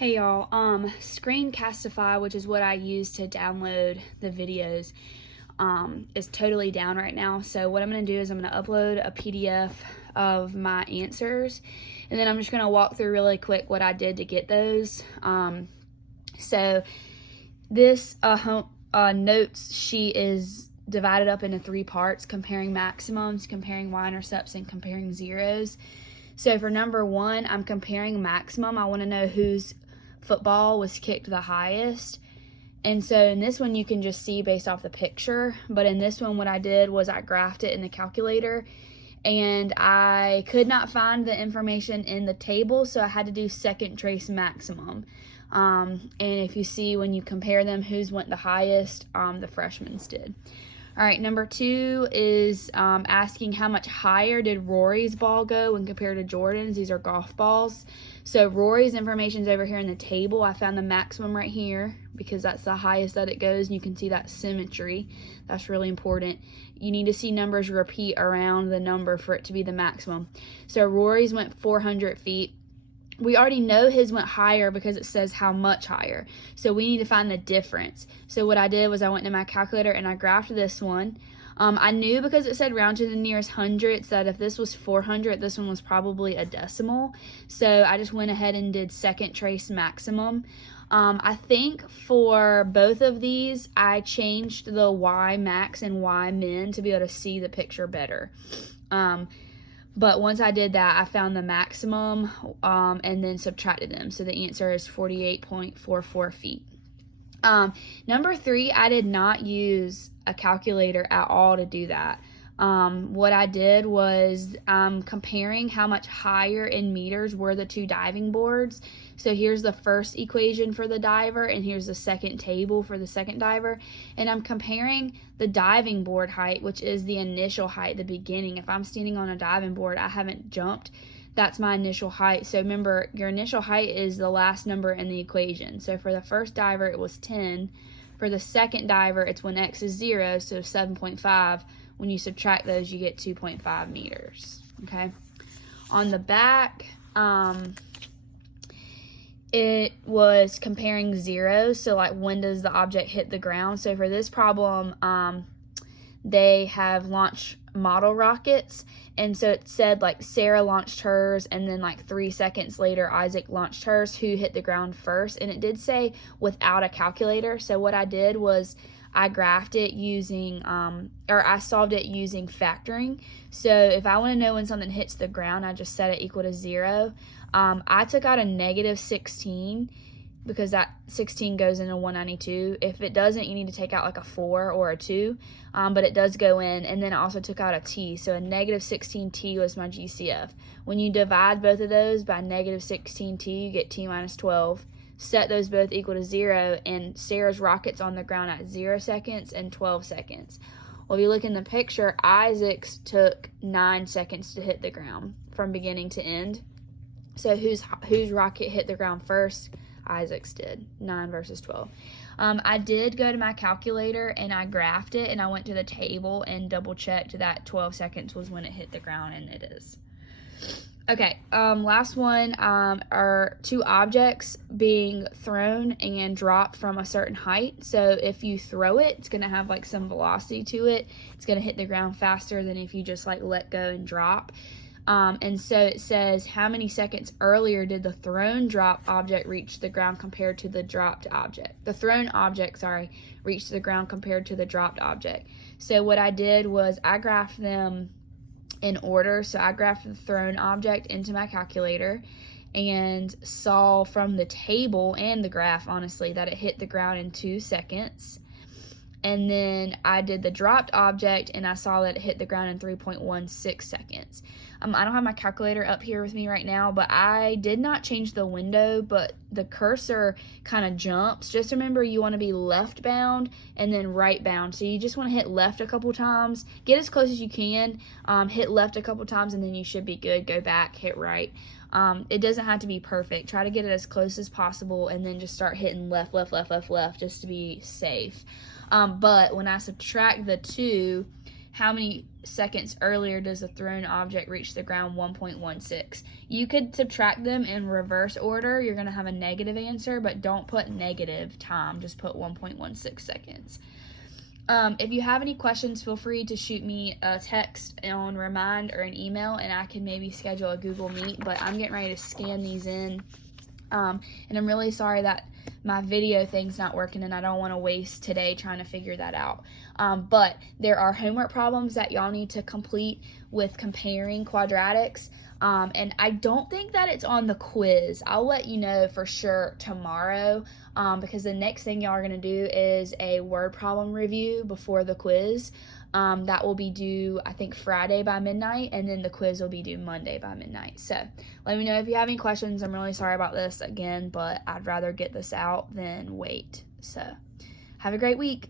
Hey y'all, Screencastify, which is what I use to download the videos, is totally down right now. So what I'm going to do is I'm going to upload a PDF of my answers, and then I'm just going to walk through really quick what I did to get those. So this notes sheet is divided up into 3 parts: comparing maximums, comparing y-intercepts, and comparing zeros. So for number 1, I'm comparing maximum. I want to know whose football was kicked the highest. And so in this one, you can just see based off the picture. But in this one, what I did was I graphed it in the calculator. And I could not find the information in the table, so I had to do second trace maximum. And if you see when you compare them, whose went the highest, the freshmen's did. All right, number 2 is asking how much higher did Rory's ball go when compared to Jordan's. These are golf balls. So Rory's information is over here in the table. I found the maximum right here because that's the highest that it goes, and you can see that symmetry. That's really important. You need to see numbers repeat around the number for it to be the maximum. So Rory's went 400 feet. We already know his went higher because it says how much higher. So we need to find the difference. So what I did was I went to my calculator and I graphed this one. I knew because it said round to the nearest hundredths that if this was 400, this one was probably a decimal. So I just went ahead and did second trace maximum. I think for both of these, I changed the Y max and Y min to be able to see the picture better. But once I did that, I found the maximum and then subtracted them. So the answer is 48.44 feet. Number 3, I did not use a calculator at all to do that. What I did was comparing how much higher in meters were the 2 diving boards. So here's the first equation for the diver, and here's the second table for the second diver. And I'm comparing the diving board height, which is the initial height, the beginning. If I'm standing on a diving board, I haven't jumped. That's my initial height. So remember, your initial height is the last number in the equation. So for the first diver, it was 10. For the second diver, it's when x is 0, so 7.5. When you subtract those, you get 2.5 meters, okay? On the back, it was comparing zeros, so like when does the object hit the ground. So for this problem, they have launched model rockets, and so it said like Sarah launched hers, and then like 3 seconds later Isaac launched hers. Who hit the ground first? And it did say without a calculator. So what I did was I graphed it using, or I solved it using factoring. So if I want to know when something hits the ground, I just set it equal to 0. I took out a -16 because that 16 goes into 192. If it doesn't, you need to take out like a 4 or a 2, but it does go in. And then I also took out a t, so a -16t was my GCF. When you divide both of those by -16t, you get t minus 12. Set those both equal to 0, and Sarah's rocket's on the ground at 0 seconds and 12 seconds. Well, if you look in the picture, Isaac's took 9 seconds to hit the ground from beginning to end. So whose rocket hit the ground first? Isaac's did. 9 versus 12. I did go to my calculator and I graphed it, and I went to the table and double checked that 12 seconds was when it hit the ground, and it is. Okay, last one are 2 objects being thrown and dropped from a certain height. So if you throw it, it's going to have like some velocity to it. It's going to hit the ground faster than if you just like let go and drop. And so it says how many seconds earlier did the thrown drop object reach the ground compared to the dropped object. The thrown object, reached the ground compared to the dropped object. So what I did was I graphed them in order. So I graphed the thrown object into my calculator and saw from the table and the graph, honestly, that it hit the ground in 2 seconds. And then I did the dropped object, and I saw that it hit the ground in 3.16 seconds. I don't have my calculator up here with me right now, but I did not change the window, but the cursor kind of jumps. Just remember, you want to be left bound and then right bound. So you just want to hit left a couple times. Get as close as you can. Hit left a couple times, and then you should be good. Go back, hit right. It doesn't have to be perfect. Try to get it as close as possible, and then just start hitting left, left, left, left, left, just to be safe. But when I subtract the 2, how many seconds earlier does the thrown object reach the ground? 1.16. You could subtract them in reverse order. You're going to have a negative answer, but don't put negative time. Just put 1.16 seconds. If you have any questions, feel free to shoot me a text on Remind or an email, and I can maybe schedule a Google Meet, but I'm getting ready to scan these in. And I'm really sorry that my video thing's not working, and I don't want to waste today trying to figure that out. But there are homework problems that y'all need to complete with comparing quadratics. And I don't think that it's on the quiz. I'll let you know for sure tomorrow, because the next thing y'all are going to do is a word problem review before the quiz. That will be due, I think, Friday by midnight, and then the quiz will be due Monday by midnight. So let me know if you have any questions. I'm really sorry about this again, but I'd rather get this out than wait. So have a great week.